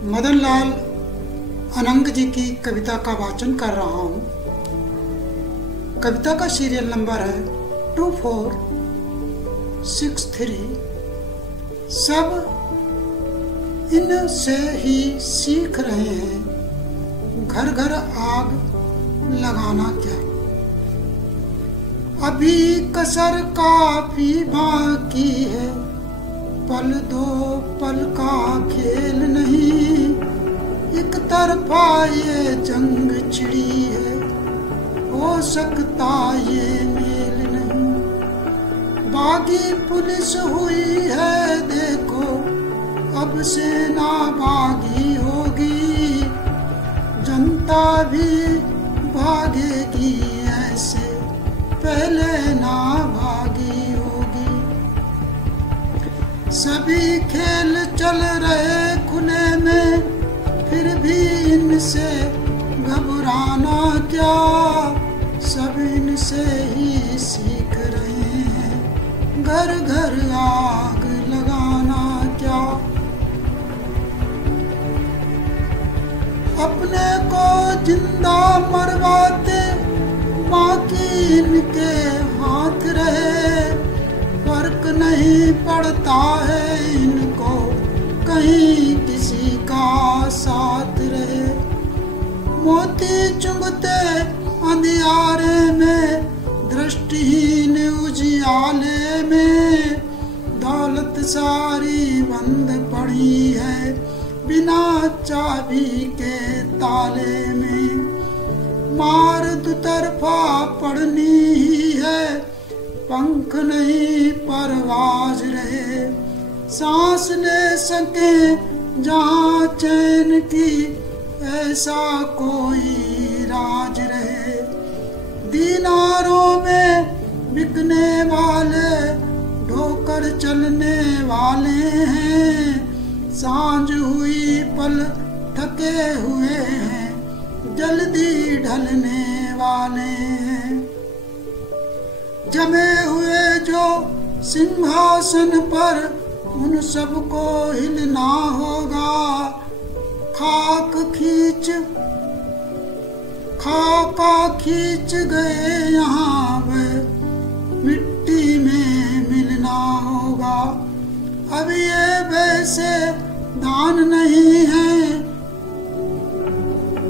मदन लाल अनंग जी की कविता का वाचन कर रहा हूँ। कविता का सीरियल नंबर है 2463। सब इनसे ही सीख रहे हैं, घर घर आग लगाना क्या। अभी कसर काफी बाकी है, पल दो पल का खेल नहीं। एक तरफा ये जंग छिड़ी है, हो सकता ये मेल नहीं। बागी पुलिस हुई है देखो, अब सेना बागी होगी। जनता भी भागेगी ऐसे, पहले ना भागी होगी। सभी खेल चल रहे खुले में, फिर भी इनसे घबराना क्या। सब इनसे ही सीख रहे हैं, घर घर आग लगाना क्या। अपने को जिंदा मरवाते, बाकी इनके हाथ रहे। फर्क नहीं पड़ता है इनको, कहीं किसी का साथ रहे। मोती चुंगते अंधियारे में, दृष्टिहीन उजियाले में। दौलत सारी बंद पड़ी है, बिना चाबी के ताले में। मार दुतरफा पड़नी ही है, पंख नहीं परवाज रहे। सांस ले सके जहाँ चैन की, ऐसा कोई राज रहे। दीनारों में बिकने वाले, ढोकर चलने वाले हैं। सांझ हुई पल थके हुए हैं, जल्दी ढलने वाले हैं। जमे हुए जो सिंहासन पर, उन सबको हिलना होगा। खाका खींच गए यहाँ, वे मिट्टी में मिलना होगा। अब ये वैसे दान नहीं है,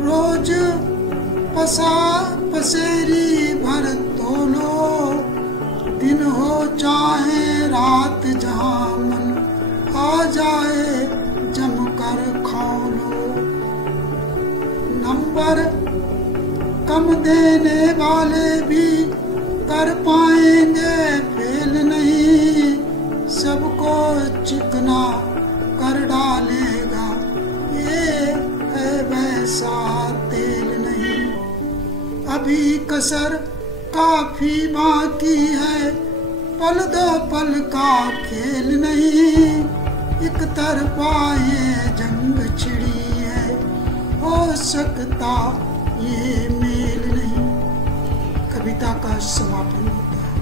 रोज पसेरी भर तोलो। दिन हो चाहे रात, जहाँ मन आ जाए जमकर खौलो। नंबर कम देने वाले भी कर पाएंगे फेल नहीं। सबको चिकना कर डालेगा, ये है वैसा तेल नहीं। अभी कसर काफी बाकी है, पल दो पल का खेल नहीं। एक तरफा ये जंग छिड़ी है, हो सकता ये मेल नहीं। कविता का समापन होता है।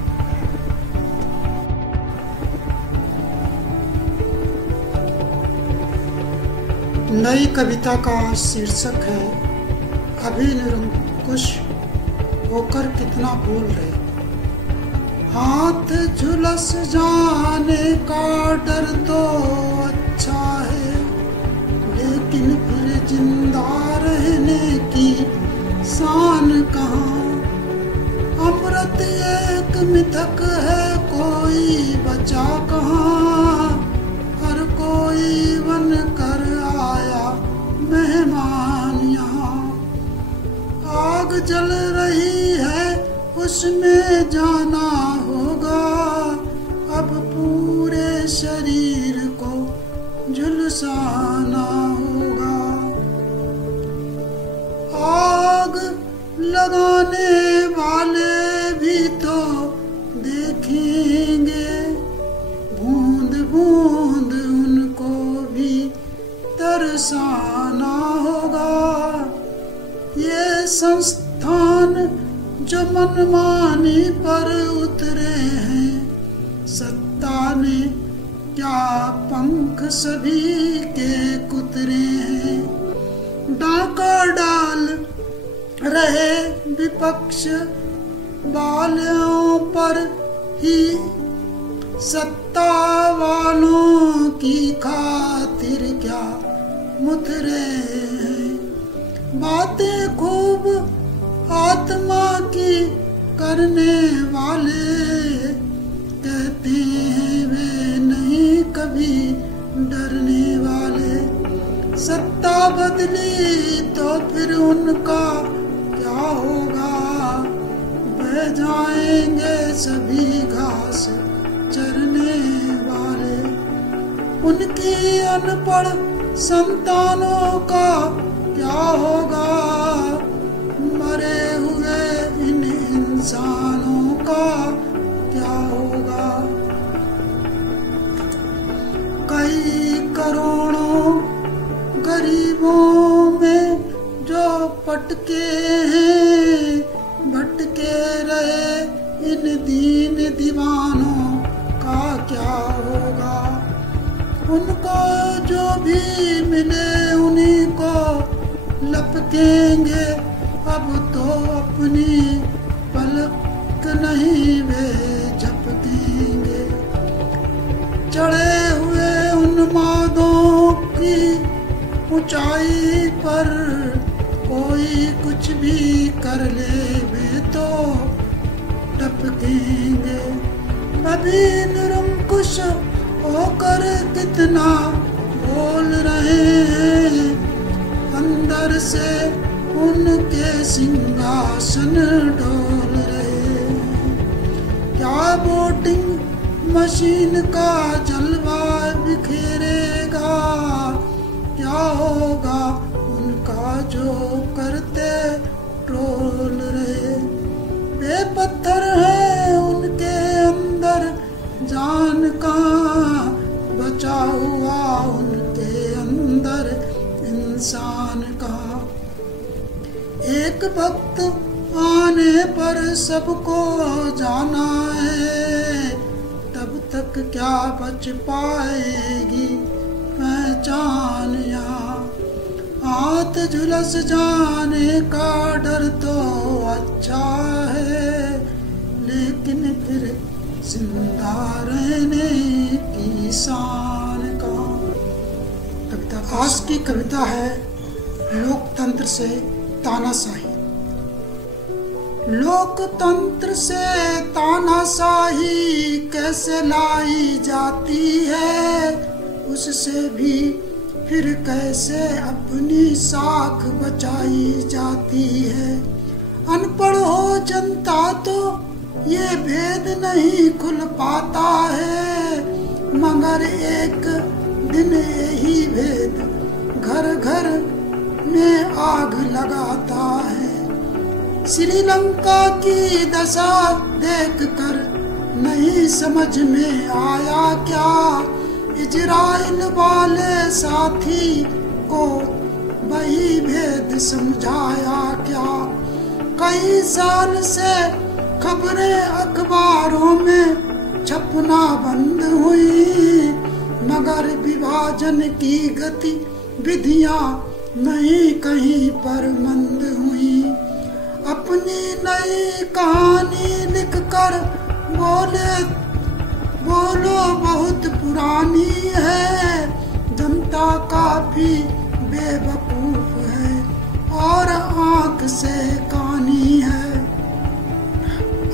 नई कविता का शीर्षक है अभी निरंकुश होकर कितना बोल रहे। हाथ झुलस जाने का डर तो अच्छा है, लेकिन फिर जिंदा रहने की शान कहाँ। अमृत एक मिथक है, कोई बचा कहाँ। हर कोई बन कर आया मेहमान यहाँ। आग जल रही है, उसमें जाना होगा। अब पूरे शरीर को झुलसाना होगा। आग लगाने वाले भी तो देखेंगे, बूंद बूंद उनको भी तरसाना होगा। ये संस्थान जो मनमानी पर उतरे हैं, सत्ता ने क्या क्या पंख सभी के कुतरे हैं। डाका डाल रहे विपक्ष वालों पर ही सत्ता वालों की खातिर क्या मुथरे हैं। बातें खूब आत्मा की करने वाले कहते हैं वे नहीं कभी डरने वाले। सत्ता बदली तो फिर उनका क्या होगा, बह जाएंगे सभी घास चरने वाले। उनकी अनपढ़ संतानों का क्या होगा, मरे हुए इन इंसानों का क्या होगा। कई करोड़ों गरीबों में जो पटके हैं, भटके रहे इन दीन दीवानों का क्या होगा। उनको जो भी मिले उन्हीं को लपकेंगे, अब तो अपनी पलक नहीं वे झपकेंगे। चढ़े हुए उन्मादों की ऊंचाई पर कोई कुछ भी कर ले वे तो टपकेंगे। अभी निरंकुश होकर कितना बोल रहे हैं, अंदर से उनके सिंहासन डोल रहे हैं। क्या वोटिंग मशीन का जलवा बिखेरेगा, क्या होगा उनका जो करते ट्रोल रहे। वे पत्थर है उनके अंदर जान का, बचा हुआ उनके अंदर इंसान का। एक वक्त आने पर सबको जाना है, तब तक क्या बच पाएगी पहचान यहाँ। हाथ झुलस जाने का डर तो अच्छा है, लेकिन फिर जिंदा रहने की शान का। कविता आज की कविता है लोकतंत्र से तानाशाही। लोकतंत्र से तानाशाही कैसे लाई जाती है, उससे भी फिर कैसे अपनी साख बचाई जाती है। अनपढ़ हो जनता तो ये भेद नहीं खुल पाता है, मगर एक दिन यही भेद घर घर में आग लगाता है। श्रीलंका की दशा देखकर नहीं समझ में आया क्या, इजराइल वाले साथी को वही भेद समझाया क्या। कई साल से खबरें अखबारों में छपना बंद हुई, मगर विभाजन की गतिविधियां नहीं कहीं पर मंद हुई। अपनी नई कहानी लिखकर बोलो बहुत पुरानी है, जनता काफी बेवकूफ है और आंख से कानी है।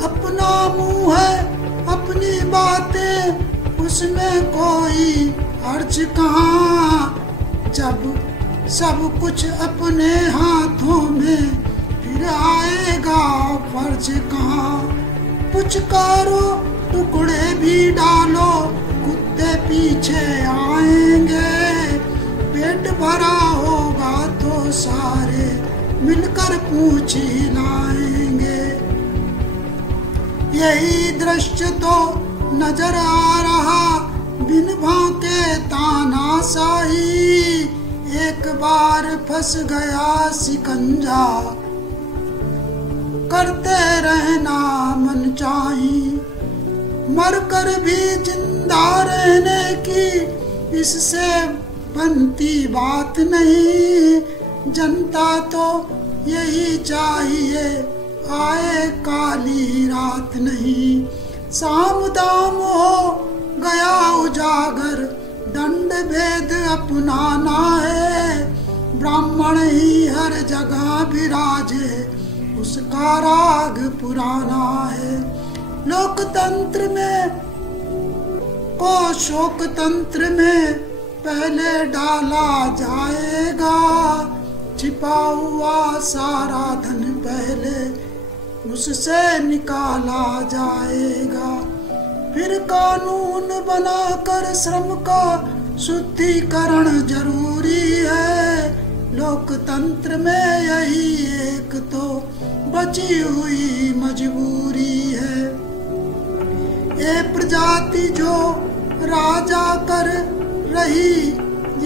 अपना मुंह है अपनी बातें, उसमें कोई अर्ज कहाँ, जब सब कुछ अपने हाथों में फिर आएगा फर्ज कहाँ। पुचकारो टुकड़े भी डालो, कुत्ते पीछे आएंगे, पेट भरा होगा तो सारे मिलकर पूछ हिलाएंगे। यही दृश्य तो नजर आ रहा बिन भांके तानाशाही, एक बार फंस गया शिकंजा करते रहना मनचाही। मरकर भी जिंदा रहने की इससे बनती बात नहीं। जनता तो यही चाहिए, आए काली रात नहीं। साम दाम हो गया उजागर, दंड भेद अपनाना है। ब्राह्मण ही हर जगह विराजे, उसका राग पुराना है। लोकतंत्र में को शोक तंत्र में पहले डाला जाएगा। छिपा हुआ सारा धन पहले उससे निकाला जाएगा। फिर कानून बनाकर श्रम का शुद्धिकरण जरूरी है। लोकतंत्र में यही एक तो बची हुई मजबूरी है। ये प्रजाति जो राजा कर रही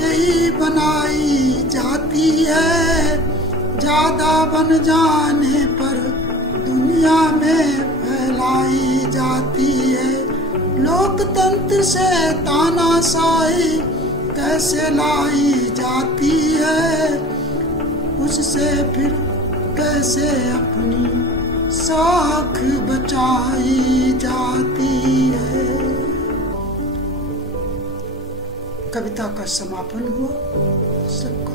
यही बनाई जाती है। ज्यादा बन जाने पर दुनिया में फैलाई जाती है। लोकतंत्र से तानाशाही कैसे लाई जाती है, उससे फिर कैसे अपनी साख बचाई जाती है। कविता का समापन हुआ। सबको